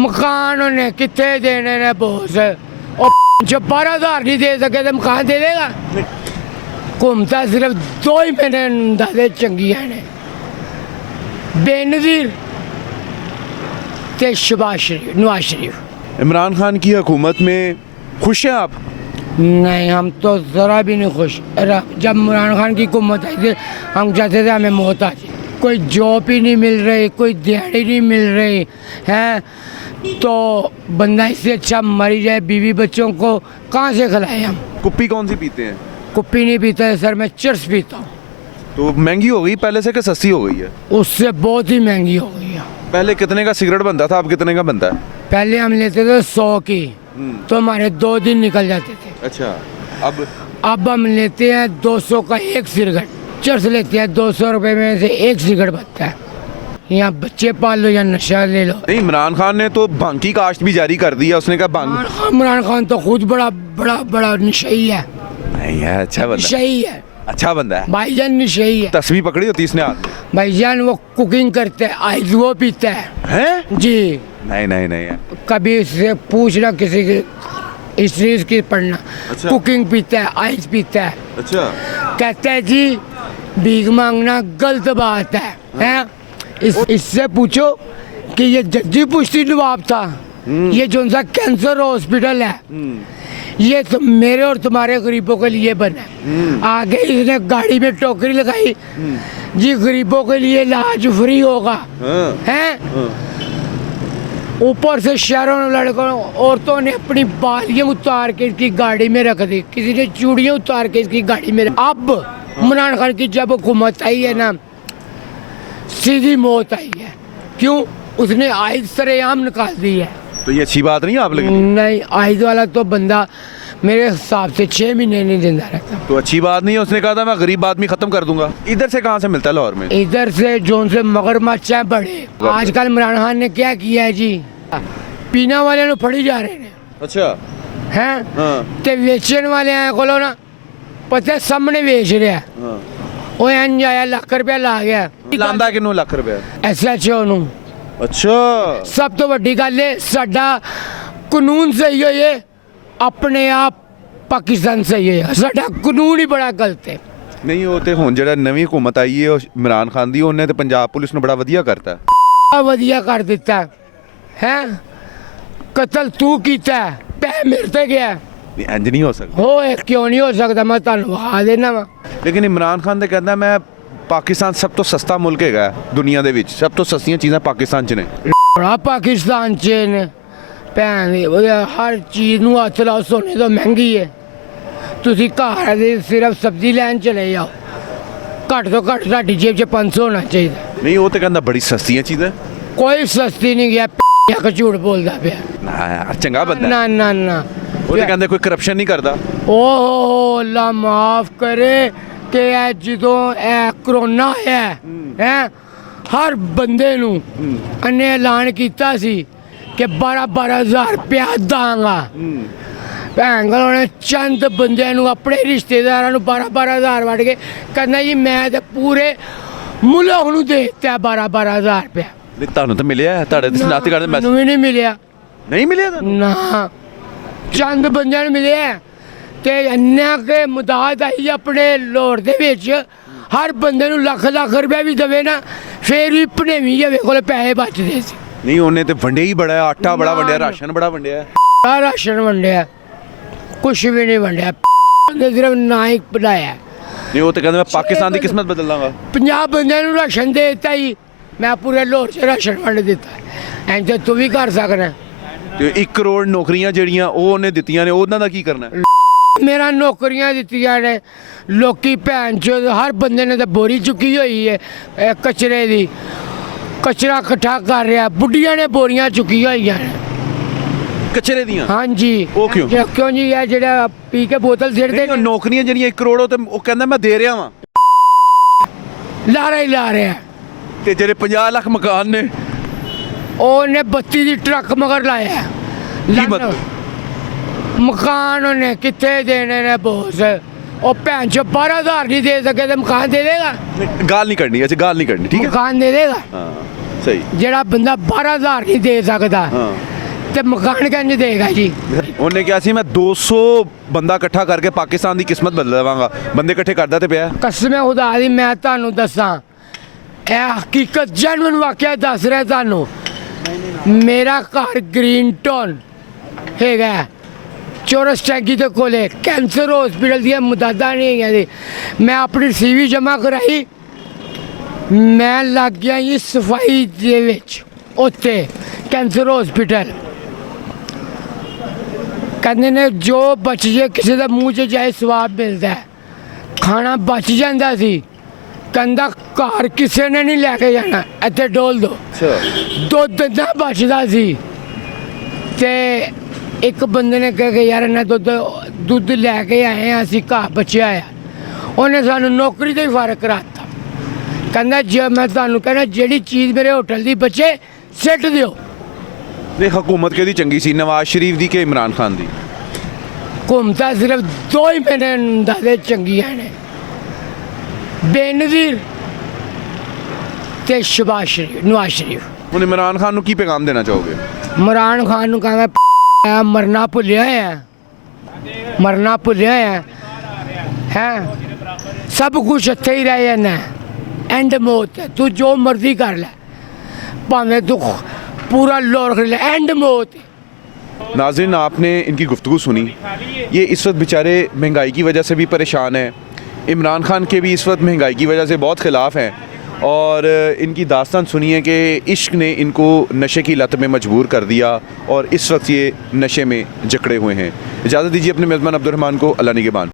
मकान उन्हें कितने देने ने बोस और जो 12,000 नहीं दे सके तो मकान दे देगा। घूमता सिर्फ 2 ही महीने दादे चंगिया ने, बेनज़ीर ते नवाज शरीफ। इमरान खान की हुकूमत में खुश हैं आप? नहीं, हम तो ज़रा भी नहीं खुश। जब इमरान खान की हुकूमत आई थी हम चाहते थे हमें मौत आ जाए। कोई जॉब ही नहीं मिल रही, कोई दिहाड़ी नहीं मिल रही है, तो बंदा इससे अच्छा मर जाए। बीवी बच्चों को कहाँ से खिलाए हम? कुप्पी कौन सी पीते हैं? कुप्पी नहीं पीता है सर, मैं चिर्स पीता हूँ। तो महंगी हो गई पहले से कि सस्ती हो गई है? उससे बहुत ही महंगी हो गई है। पहले कितने का सिगरेट बनता था, अब कितने का बनता है? पहले हम लेते थे 100 की, तो हमारे 2 दिन निकल जाते थे। अच्छा, अब हम लेते हैं 200 का एक सिगरेट। चर्च लेते हैं 200 रुपए में से एक सिगरेट बनता है। यहाँ बच्चे पाल लो या नशा ले लो। नहीं, इमरान खान ने तो भांग की काश्त भी जारी कर दी है। उसने कहा भांग। इमरान खान तो खुद बड़ा बड़ा बड़ा नशई है। नहीं है, अच्छा बंदा, नशई है, अच्छा बंदा है। भाईजान नशई है। तस्वीर पकड़ी होती इसने हाथ में। भाईजान वो कुकिंग करते है, आइस वो पीता है। हैं? जी, नहीं नहीं नहीं है। कभी इससे पूछना किसी की हिस्ट्री की पढ़ना। अच्छा। कुकिंग पीता है, आइस पीता है। अच्छा, कहता है जी भीख मांगना गलत बात है, हैं? इससे पूछो कि ये जद्दी पुश्ती नवाब था, ये जो सा कैंसर हॉस्पिटल है, ये तो मेरे और तुम्हारे गरीबों के लिए बना है। आगे इसने गाड़ी में टोकरी लगाई जी, गरीबों के लिए इलाज फ्री होगा, हैं? ऊपर से शहरों में लड़कों औरतों ने अपनी बालियां उतार के इसकी गाड़ी में रख दी, किसी ने चूड़ियां उतार के इसकी गाड़ी में अब इमरान खान की जब हुकूमत आई है ना, सीधी मौत आई है। क्यों? उसने आयद सरेआम निकाल दी है। तो ये अच्छी बात नहीं है आप लगी? नहीं, आयद वाला तो बंदा मेरे हिसाब से 6 महीने नहीं जिंदा रहता। तो अच्छी बात नहीं है। उसने कहा था मैं गरीब आदमी खत्म कर दूंगा। इधर से कहाँ से मिलता है लाहौर में? इधर से जोन से मगरमच्छ है बड़े। आजकल इमरान खान ने क्या किया है जी, पीना वाले ने फड़ी जा रहे हैं। अच्छा, हैं? हाँ ते बेचने वाले हैं कोलो ना, पता है सामने बेच रहे हैं। हाँ। वो इंज आया लाख रुपया ला गया। लांदा किन्नू लाख रुपया? SHO ਨੂੰ। अच्छा, ਸਭ ਤੋਂ ਵੱਡੀ ਗੱਲ ਹੈ ਸਾਡਾ ਕਾਨੂੰਨ ਸਹੀ ਹੋਏ, ਆਪਣੇ ਆਪ ਪਾਕਿਸਤਾਨ ਸਹੀ ਹੋਏ। ਸਾਡਾ ਕਾਨੂੰਨ ਹੀ ਬੜਾ ਗਲਤ ਹੈ। ਨਹੀਂ ਉਹ ਤੇ ਹੁਣ ਜਿਹੜਾ ਨਵੀਂ ਹੁਕੂਮਤ ਆਈ ਹੈ ਉਹ ਇਮਰਾਨ ਖਾਨ ਦੀ, ਉਹਨੇ ਤੇ ਪੰਜਾਬ ਪੁਲਿਸ ਨੂੰ ਬੜਾ ਵਧੀਆ ਕਰਤਾ। ਵਧੀਆ ਕਰ ਦਿੱਤਾ ਹੈ। ਕਤਲ ਤੂੰ ਕੀਤਾ, ਪੈ ਮੇਰੇ ਤੇ ਗਿਆ। ਇੰਜ ਨਹੀਂ ਹੋ ਸਕਦਾ। ਹੋਏ ਕਿਉਂ ਨਹੀਂ ਹੋ ਸਕਦਾ? ਮੈਂ ਤੁਹਾਨੂੰ ਆ ਦੇਣਾ ਵਾ। ਲੇਕਿਨ ਇਮਰਾਨ ਖਾਨ ਤੇ ਕਹਿੰਦਾ ਮੈਂ ਪਾਕਿਸਤਾਨ ਸਭ ਤੋਂ ਸਸਤਾ ਮੁਲਕ ਹੈਗਾ ਦੁਨੀਆ ਦੇ ਵਿੱਚ, ਸਭ ਤੋਂ ਸਸਤੀਆਂ ਚੀਜ਼ਾਂ ਪਾਕਿਸਤਾਨ 'ਚ ਨੇ। ਬੜਾ ਪਾਕਿਸਤਾਨ 'ਚ ਨੇ ਭੈਣ ਦੀ, ਹਰ ਚੀਜ਼ ਨੂੰ ਹੱਥ ਲਾਓ, ਸੋਨੇ ਤੋਂ ਮਹਿੰਗੀ ਹੈ। ਤੁਸੀਂ ਘਰ ਦੇ ਸਿਰਫ ਸਬਜ਼ੀ ਲੈਣ ਚਲੇ ਜਾਓ, ਘੱਟ ਤੋਂ ਘੱਟ ਤੁਹਾਡੀ ਜੇਬ 'ਚ 500 ਹੋਣਾ ਚਾਹੀਦਾ। ਨਹੀਂ ਉਹ ਤੇ ਕਹਿੰਦਾ ਬੜੀ ਸਸਤੀਆਂ ਚੀਜ਼ਾਂ। ਕੋਈ ਸਸਤੀ ਨਹੀਂ ਗਿਆ, ਕ ਝੂਠ ਬੋਲਦਾ ਪਿਆ। ਨਾ ਯਾਰ, ਚੰਗਾ ਬੰਦਾ। ਨਾ ਨਾ ਨਾ, ਉਹ ਤੇ ਕਹਿੰਦੇ ਕੋਈ ਕਰਪਸ਼ਨ ਨਹੀਂ ਕਰਦਾ। ਓਹ ਅੱਲਾ ਮਾਫ ਕਰੇ ਕਿ ਇਹ ਜਦੋਂ ਇਹ ਕਰੋਨਾ ਹੋਇਆ ਹੈ, ਹਰ ਬੰਦੇ ਨੂੰ ਇਹਨੇ ਐਲਾਨ ਕੀਤਾ ਸੀ ਕਿ 12,000 ਰੁਪਇਆ ਦਾਂਗਾ। ਭੈਣ ਉਹਨੇ ਚੰਦ ਬੰਦਿਆਂ ਨੂੰ, ਆਪਣੇ ਰਿਸ਼ਤੇਦਾਰਾਂ ਨੂੰ 12,000 ਵੰਡ ਕੇ ਕਹਿੰਦਾ ਜੀ ਮੈਂ ਤੇ ਪੂਰੇ ਮੁਲਕ ਨੂੰ ਦੇ ਦਿੱਤਾ 12,000 ਰੁਪਇਆ। ਨਹੀਂ ਤੁਹਾਨੂੰ ਤਾਂ ਮਿਲਿਆ, ਤੁਹਾਡੇ ਤੇ ਸਨਾਤੀ ਕਰਦੇ। ਮੈਨੂੰ ਵੀ ਨਹੀਂ ਮਿਲਿਆ। ਨਹੀਂ ਮਿਲਿਆ ਤੁਹਾਨੂੰ? ਨਾ, ਚੰਦ ਬੰਦਿਆਂ ਨੂੰ ਮਿਲਿਆ ਤੇ ਇੰਨਾ ਕਿ ਮਦਦ ਆਈ ਆਪਣੇ ਲਾਹੌਰ ਦੇ ਵਿੱਚ। ਹਰ ਬੰਦੇ ਨੂੰ ਲੱਖ ਲੱਖ ਰੁਪਇਆ ਵੀ ਦੇਵੇ ਨਾ, ਫੇਰ ਵੀ ਭਣੇਵੀਂ ਜਿਹੇ ਕੋਲ ਪੈਸੇ ਬਚਦੇ ਸੀ। ਨਹੀਂ ਉਹਨੇ ਤੇ ਵੰਡਿਆ ਹੀ ਬੜਾ, ਆਟਾ ਬੜਾ ਵੰਡਿਆ, ਰਾਸ਼ਨ ਬੜਾ ਵੰਡਿਆ। ਆ ਰਾਸ਼ਨ ਵੰਡਿਆ, ਕੁਛ ਵੀ ਨਹੀਂ ਵੰਡਿਆ। ਨੇ ਸਿਰਫ ਨਾ ਹੀ ਬਣਾਇਆ। ਨਹੀਂ ਉਹ ਤੇ ਕਹਿੰਦਾ ਮੈਂ ਪਾਕਿਸਤਾਨ ਦੀ ਕਿਸਮਤ ਬਦਲ ਦਾਂਗਾ। 50 ਬੰਦਿਆਂ ਨੂੰ ਰਾਸ਼ਨ ਦੇ ਦਿੱਤਾ ਹੀ, ਮੈਂ ਪੂਰੇ ਲਾਹੌਰ 'ਚ ਰਾਸ਼ਨ ਵੰਡ ਦਿੱਤਾ। ਇੰਜ ਤੂੰ ਵੀ ਕਰ ਸਕਦਾ। ਤੇ 1 ਕਰੋੜ ਨੌਕਰੀਆਂ ਜਿਹੜੀਆਂ ਉਹ ਉਹਨੇ ਦਿੱਤੀਆਂ ਨੇ, ਉਹਨਾਂ ਦਾ ਕੀ ਕਰਨਾ? ਮੇਰਾ ਨੌਕਰੀਆਂ ਦਿੱਤੀਆਂ ਨੇ, ਲੋਕੀ ਭੈਣ ਚੋਦ ਹਰ ਬੰਦੇ ਨੇ ਤਾਂ ਬੋਰੀ ਚੁੱਕੀ ਹੋਈ ਹੈ ਕਚਰੇ ਦੀ, ਕਚਰਾ ਇਕੱਠਾ ਕਰ ਰਿਹਾ। ਬੁੱਢੀਆਂ ਨੇ ਬੋਰੀਆਂ ਚੁੱਕੀਆਂ ਹੋਈਆਂ ਨੇ ਕਚਰੇ ਦੀਆਂ। ਹਾਂਜੀ। ਉਹ ਕਿਉਂ? ਕਿਉਂ ਜੀ? ਇਹ ਜਿਹੜਾ ਪੀ ਕੇ ਬੋਤਲ ਸਿੱਟਦੇ ਨਹੀਂ, ਨੌਕਰੀਆਂ ਜਿਹੜੀਆਂ 1 ਕਰੋੜ, ਉਹ ਤੇ ਉਹ ਕਹਿੰਦਾ ਮੈਂ ਦੇ ਰਿਹਾ ਵਾਂ। ਲਾਰਾ ਹੀ ਲਾ ਰਿਹਾ। ਤੇ ਜਿਹੜੇ 50 ਲੱਖ ਮਕਾਨ ਨੇ ਉਹਨੇ 32 ਦੀ ਟਰੱਕ ਮਗਰ ਲਾਇਆ। ਕੀ ਮਤਲਬ? ਮਕਾਨ ਉਹਨੇ ਕਿੱਥੇ ਦੇਣੇ ਨੇ ਬੋਸ? ਉਹ ਭੈਣ ਚੋ 12,000 ਨਹੀਂ ਦੇ ਸਕੇ ਤੇ ਮਕਾਨ ਦੇ ਦੇਗਾ। ਗੱਲ ਨਹੀਂ ਕਰਨੀ, ਗੱਲ ਨਹੀਂ ਕਰਨੀ, ਠੀਕ ਹੈ? ਮਕਾਨ ਦੇ ਦੇਗਾ। ਹਾਂ ਸਹੀ। ਜਿਹੜਾ ਬੰਦਾ 12,000 ਨਹੀਂ ਦੇ ਸਕਦਾ, ਹਾਂ। ਤੇ ਮਕਾਨ ਕਿੰਜ ਦੇਗਾ ਜੀ? ਉਹਨੇ ਕਿਹਾ ਸੀ ਮੈਂ 200 ਬੰਦਾ ਇਕੱਠਾ ਕਰਕੇ ਪਾਕਿਸਤਾਨ ਦੀ ਕਿਸਮਤ ਬਦਲ ਦੇਵਾਂਗਾ। ਬੰਦੇ ਇਕੱਠੇ ਕਰਦਾ ਤੇ ਪਿਆ। ਕਸਮ ਖੁਦਾ ਦੀ ਮੈਂ ਤੁਹਾਨੂੰ ਦੱਸਾਂ, ਇਹ ਹਕੀਕਤ ਜਨਮਨ ਵਾਕਿਆ ਦੱਸ ਰਿਹਾ ਤੁਹਾਨੂੰ। ਮੇਰਾ ਘਰ ਗ੍ਰੀਨ ਟਾਊਨ ਹੈਗਾ, ਚੌਰਸ ਟੈਂਕੀ ਦੇ ਕੋਲੇ ਕੈਂਸਰ ਹਸਪੀਟਲ ਦੀਆਂ ਮਦਦਾਂ ਨਹੀਂ ਹੈਗੀਆਂ ਜੀ। ਮੈਂ ਆਪਣੀ ਸੀਵੀ ਜਮ੍ਹਾਂ ਕਰਾਈ, ਮੈਂ ਲੱਗ ਗਿਆ ਜੀ ਸਫਾਈ ਦੇ ਵਿੱਚ ਉੱਥੇ ਕੈਂਸਰ ਹਸਪੀਟਲ। ਕਹਿੰਦੇ ਨੇ ਜੋ ਬਚ ਜੇ ਕਿਸੇ ਦਾ ਮੂੰਹ 'ਚ ਜਾਏ ਸਵਾਬ ਮਿਲਦਾ ਹੈ। ਖਾਣਾ ਬਚ ਜਾਂਦਾ ਸੀ, ਕਹਿੰਦਾ ਘਰ ਕਿਸੇ ਨੇ ਨਹੀਂ ਲੈ ਕੇ ਜਾਣਾ, ਇੱਥੇ ਡੋਲ ਦੋ। ਦੁੱਧ ਨਾ ਬਚਦਾ ਸੀ ਤੇ ਇੱਕ ਬੰਦੇ ਨੇ ਕਿਹਾ ਕਿ ਯਾਰ ਇਹਨਾਂ ਦੁੱਧ ਲੈ ਕੇ ਆਏ ਹਾਂ ਅਸੀਂ, ਘਰ ਬਚਿਆ ਆ। ਉਹਨੇ ਸਾਨੂੰ ਨੌਕਰੀ ਤੋਂ ਹੀ ਫਰਕ ਕਰਾਤਾ। ਕਹਿੰਦਾ ਜੇ ਮੈਂ ਤੁਹਾਨੂੰ ਕਹਿੰਦਾ ਜਿਹੜੀ ਚੀਜ਼ ਮੇਰੇ ਹੋਟਲ ਦੀ ਬਚੇ ਸਿੱਟ ਦਿਓ। ਇਹ ਹਕੂਮਤ ਕਿਹਦੀ ਚੰਗੀ ਸੀ, ਨਵਾਜ਼ ਸ਼ਰੀਫ ਦੀ ਕਿ ਇਮਰਾਨ ਖਾਨ ਦੀ? ਘੁੰਮਤਾ ਸਿਰਫ ਦੋ ਹੀ ਮੇਰੇ ਅੰਦਾਜ਼ੇ ਚੰਗੀਆਂ ਨੇ, ਬੇਨਜ਼ੀਰ ਤੇ ਸ਼ਬਾਜ਼ ਸ਼ਰੀਫ, ਨਵਾਜ਼ ਸ਼ਰੀਫ। ਹੁਣ ਇਮਰਾਨ ਖਾਨ ਨੂੰ ਕੀ ਪੈਗਾਮ ਦੇਣਾ ਚਾਹੋਗੇ? ਇਮਰਾਨ ਖਾਨ ਨੂੰ ਕਹਾਂਗਾ ਮਰਨਾ ਭੁੱਲਿਆ ਹੈ, ਮਰਨਾ ਭੁੱਲਿਆ ਹੈ ਸਭ ਕੁਛ ਇੱਥੇ ਹੀ ਰਹਿ ਜਾਣਾ, ਐਂਡ ਮੌਤ ਹੈ। ਤੂੰ ਜੋ ਮਰਜ਼ੀ ਕਰ ਲੈ, ਭਾਵੇਂ तू पूरा लोर कर ले, एंड मौत। नाज़रीन, आपने इनकी गुफ्तगू सुनी। ये इस वक्त बेचारे महंगाई की वजह से भी परेशान हैं। इमरान खान के भी इस वक्त महंगाई की वजह से बहुत ख़िलाफ़ हैं और इनकी दास्तान सुनिए कि इश्क ने इनको नशे की लत में मजबूर कर दिया और इस वक्त ये नशे में जकड़े हुए हैं। इजाज़त दीजिए अपने मेज़बान अब्दुर्रहमान को। अल्लाह निगहबान।